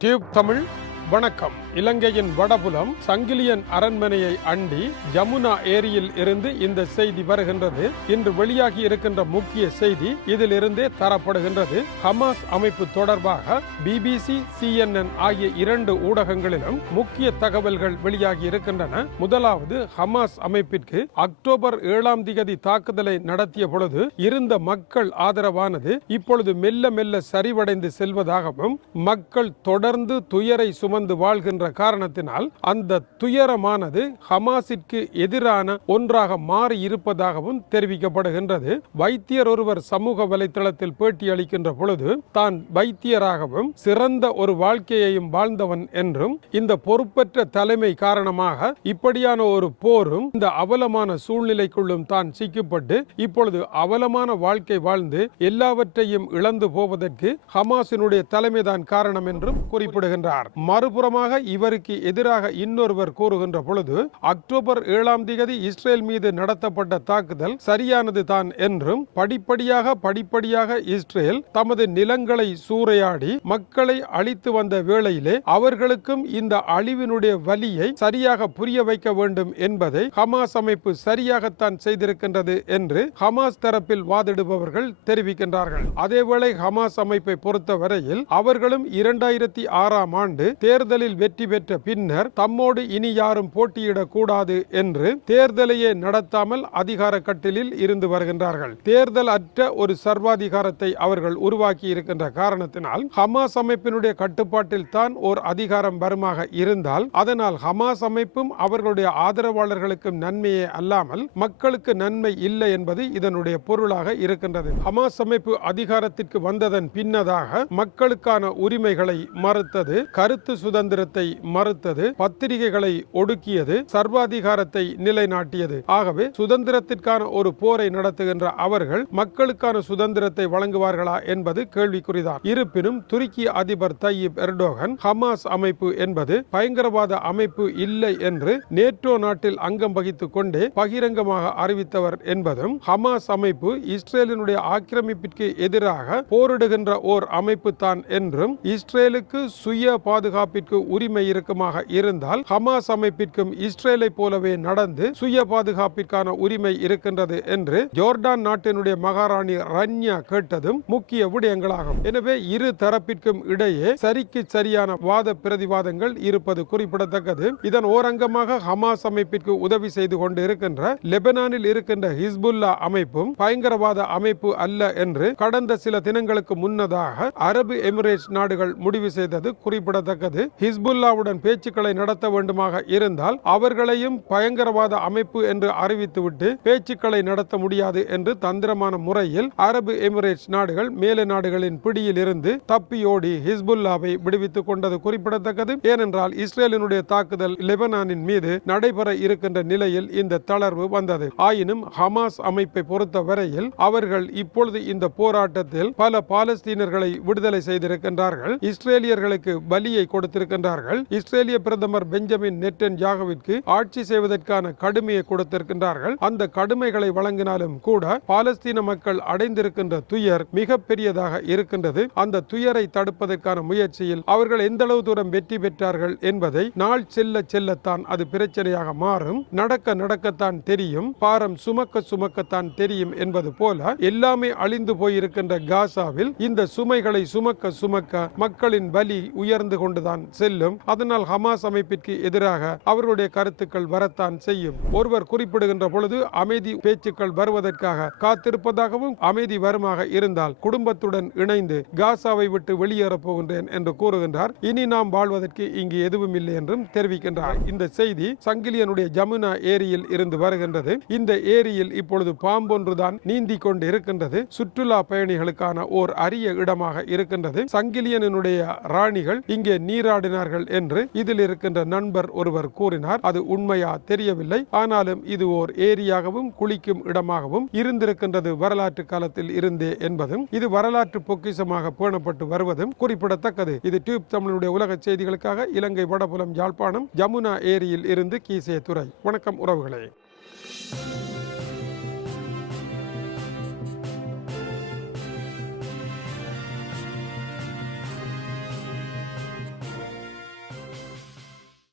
Tube Tamil வணக்கம். இலங்கையின் வடபுலம் சங்கிலியன் அரண்மனையை அண்டி ஜமுனா ஏரியில் இருந்து இந்த செய்தி வருகின்றது. இன்று வெளியாகி இருக்கின்ற முக்கிய செய்தி இதிலிருந்தே தரப்படுகின்றது. ஹமாஸ் அமைப்பு தொடர்பாக பிபிசி சிஎன்என் ஆகிய இரண்டு ஊடகங்களிலும் முக்கிய தகவல்கள் வெளியாகி இருக்கின்றன. முதலாவது ஹமாஸ் அமைப்பிற்கு அக்டோபர் ஏழாம் திகதி தாக்குதலை நடத்திய பொழுது இருந்த மக்கள் ஆதரவானது இப்பொழுது மெல்ல மெல்ல சரிவடைந்து செல்வதாகவும் மக்கள் தொடர்ந்து துயரை சுமந்து வாழ்கின்ற காரணத்தினால் அந்த துயரமானது ஹமாஸிற்கு எதிரான ஒன்றாக மாறி இருப்பதாகவும் தெரிவிக்கப்படுகின்றது. வைத்தியர் ஒருவர் சமூக வலைத்தளத்தில் பேட்டி அளிக்கின்ற பொழுது தான் வைத்தியராகவும் சிறந்த ஒரு வாழ்க்கையையும் வாழ்ந்தவன் என்றும் இந்த பொறுப்பற்ற தலைமை காரணமாக இப்படியான ஒரு போரும் இந்த அவலமான சூழ்நிலைக்குள்ளும் தான் சிக்கப்பட்டு இப்பொழுது அவலமான வாழ்க்கை வாழ்ந்து எல்லாவற்றையும் இழந்து போவதற்கு ஹமாஸினுடைய தலைமைதான் காரணம் என்றும் குறிப்பிடுகின்றார். மறு மறுபுறமாக இவருக்கு எதிராக இன்னொருவர் கூறுகின்ற பொழுது அக்டோபர் ஏழாம் தேதி இஸ்ரேல் மீது நடத்தப்பட்ட தாக்குதல் சரியானது தான் என்றும் படிப்படியாக படிப்படியாக இஸ்ரேல் தமது நிலங்களை சூறையாடி மக்களை அழித்து வந்த வேளையிலே அவர்களுக்கும் இந்த அழிவினுடைய வலியை சரியாக புரிய வைக்க வேண்டும் என்பதை ஹமாஸ் அமைப்பு சரியாகத்தான் செய்திருக்கின்றது என்று ஹமாஸ் தரப்பில் வாதிடுபவர்கள் தெரிவிக்கின்றார்கள். அதேவேளை ஹமாஸ் அமைப்பை பொறுத்தவரையில் அவர்களும் இரண்டாயிரத்தி ஆறாம் ஆண்டு தேர்தலில் வெற்றி பெற்ற பின்னர் தம்மோடு இனி யாரும் போட்டியிடக்கூடாது என்று தேர்தலையே நடத்தாமல் அதிகார கட்டிலில் இருந்து வருகின்றார்கள். தேர்தல் அற்ற ஒரு சர்வாதிகாரத்தை அவர்கள் உருவாக்கி இருக்கின்ற காரணத்தினால் ஹமாஸ் அமைப்பினுடைய கட்டுப்பாட்டில் தான் ஓர் அதிகாரம் வருமாக இருந்தால் அதனால் ஹமாஸ் அமைப்பும் அவர்களுடைய ஆதரவாளர்களுக்கும் நன்மையே அல்லாமல் மக்களுக்கு நன்மை இல்லை என்பது இதனுடைய பொருளாக இருக்கின்றது. ஹமாஸ் அமைப்பு அதிகாரத்திற்கு வந்ததன் பின்னதாக மக்களுக்கான உரிமைகளை மறுத்தது கருத்து சுதந்திரத்தை மறுத்தது பத்திரிகைகளை ஒடுக்கியது சர்வாதிகாரத்தை நிலைநாட்டியது. ஆகவே சுதந்திரத்திற்கான ஒரு போரை நடத்துகின்ற அவர்கள் மக்களுக்கான சுதந்திரத்தை வழங்குவார்களா என்பது கேள்விக்குறிதான். இருப்பினும் துருக்கி அதிபர் தையிப் எர்டோகன் ஹமாஸ் அமைப்பு என்பது பயங்கரவாத அமைப்பு இல்லை என்று நேட்டோ நாட்டில் அங்கம் வகித்துக் கொண்டே பகிரங்கமாக அறிவித்தவர் என்பதும் ஹமாஸ் அமைப்பு இஸ்ரேலினுடைய ஆக்கிரமிப்பிற்கு எதிராக போரிடுகின்ற ஓர் அமைப்பு தான் என்றும் இஸ்ரேலுக்கு சுய பாதுகாப்பு பாதுகாப்பிற்கு உரிமை இருக்குமாக இருந்தால் ஹமாஸ் அமைப்பிற்கும் இஸ்ரேலை போலவே நடந்து சுய பாதுகாப்பிற்கான உரிமை இருக்கின்றது என்று ஜோர்டான் நாட்டினுடைய மகாராணி ரன்யா கேட்டதும் முக்கிய விடயங்களாகும். எனவே இரு தரப்பிற்கும் இடையே சரிக்கு சரியான வாத பிரதிவாதங்கள் இருப்பது குறிப்பிடத்தக்கது. இதன் ஓரங்கமாக ஹமாஸ் அமைப்பிற்கு உதவி செய்து கொண்டு இருக்கின்ற லெபனானில் இருக்கின்ற ஹிஸ்புல்லா அமைப்பும் பயங்கரவாத அமைப்பு அல்ல என்று கடந்த சில தினங்களுக்கு முன்னதாக அரபு எமிரேட்ஸ் நாடுகள் முடிவு செய்தது குறிப்பிடத்தக்கது. ஹிஸ்புல்லாவுடன் பேச்சுக்களை நடத்த வேண்டுமாக இருந்தால் அவர்களையும் பயங்கரவாத அமைப்பு என்று அறிவித்துவிட்டு பேச்சுக்களை நடத்த முடியாது என்று தந்திரமான முறையில் அரபு எமிரேட்ஸ் நாடுகள் மேலை நாடுகளின் பிடியில் இருந்து தப்பியோடி ஹிஸ்புல்லாவை விடுவித்துக் கொண்டது குறிப்பிடத்தக்கது. ஏனென்றால் இஸ்ரேலினுடைய தாக்குதல் லெபனானின் மீது நடைபெற இருக்கின்ற நிலையில் இந்த தளர்வு வந்தது. ஆயினும் ஹமாஸ் அமைப்பை பொறுத்த வரையில் அவர்கள் இப்பொழுது இந்த போராட்டத்தில் பல பாலஸ்தீனர்களை விடுதலை செய்திருக்கின்றார்கள். இஸ்ரேலியர்களுக்கு பலியை கொடுத்து கொடுத்திருக்கின்றார்கள். இஸ்ரேலிய பிரதமர் பெஞ்சமின் நெட்டன் யாகவிற்கு ஆட்சி செய்வதற்கான கடுமையை கொடுத்திருக்கின்றார்கள். அந்த கடுமைகளை வழங்கினாலும் கூட பாலஸ்தீன மக்கள் அடைந்திருக்கின்ற துயர் மிக பெரியதாக இருக்கின்றது. அந்த துயரை தடுப்பதற்கான முயற்சியில் அவர்கள் எந்த அளவு தூரம் வெற்றி பெற்றார்கள் என்பதை நாள் செல்ல செல்லத்தான் அது பிரச்சனையாக மாறும். நடக்க நடக்கத்தான் தெரியும். பாரம் சுமக்க சுமக்கத்தான் தெரியும் என்பது போல எல்லாமே அழிந்து போயிருக்கின்ற காசாவில் இந்த சுமைகளை சுமக்க சுமக்க மக்களின் வலி உயர்ந்து கொண்டுதான் செல்லும். அதனால் ஹமாஸ் அமைப்பிற்கு எதிராக அவர்களுடைய கருத்துக்கள் வரத்தான் செய்யும். ஒருவர் குறிப்பிடுகின்ற பொழுது அமைதி பேச்சுக்கள் வருவதற்காக காத்திருப்பதாகவும் அமைதி வருமாக இருந்தால் குடும்பத்துடன் இணைந்து காசாவை விட்டு வெளியேறப் போகின்றேன் என்று கூறுகின்றார். இனி நாம் வாழ்வதற்கு இங்கு எதுவும் இல்லை என்றும் தெரிவிக்கின்றார். இந்த செய்தி சங்கிலியனுடைய ஜமுனா ஏரியில் இருந்து வருகின்றது. இந்த ஏரியில் இப்பொழுது பாம்பொன்றுதான் நீந்தி கொண்டு இருக்கின்றது சுற்றுலா பயணிகளுக்கான ஓர் அரிய இடமாக இருக்கின்றது. சங்கிலியனுடைய ராணிகள் இங்கே நீராடினார்கள் என்று இதில் இருக்கின்ற நண்பர் ஒருவர் கூறினார். அது உண்மையா தெரியவில்லை. ஆனாலும் இது ஓர் ஏரியாகவும் குளிக்கும் இடமாகவும் இருந்திருக்கின்றது வரலாற்று காலத்தில் இருந்தே என்பதும் இது வரலாற்று பொக்கிஷமாக பேணப்பட்டு வருவதும் குறிப்பிடத்தக்கது. இது டியூப் தமிழனுடைய உலக செய்திகளுக்காக இலங்கை வடபுலம் யாழ்ப்பாணம் ஜமுனா ஏரியில் இருந்து கீசே துறை வணக்கம் உறவுகளே.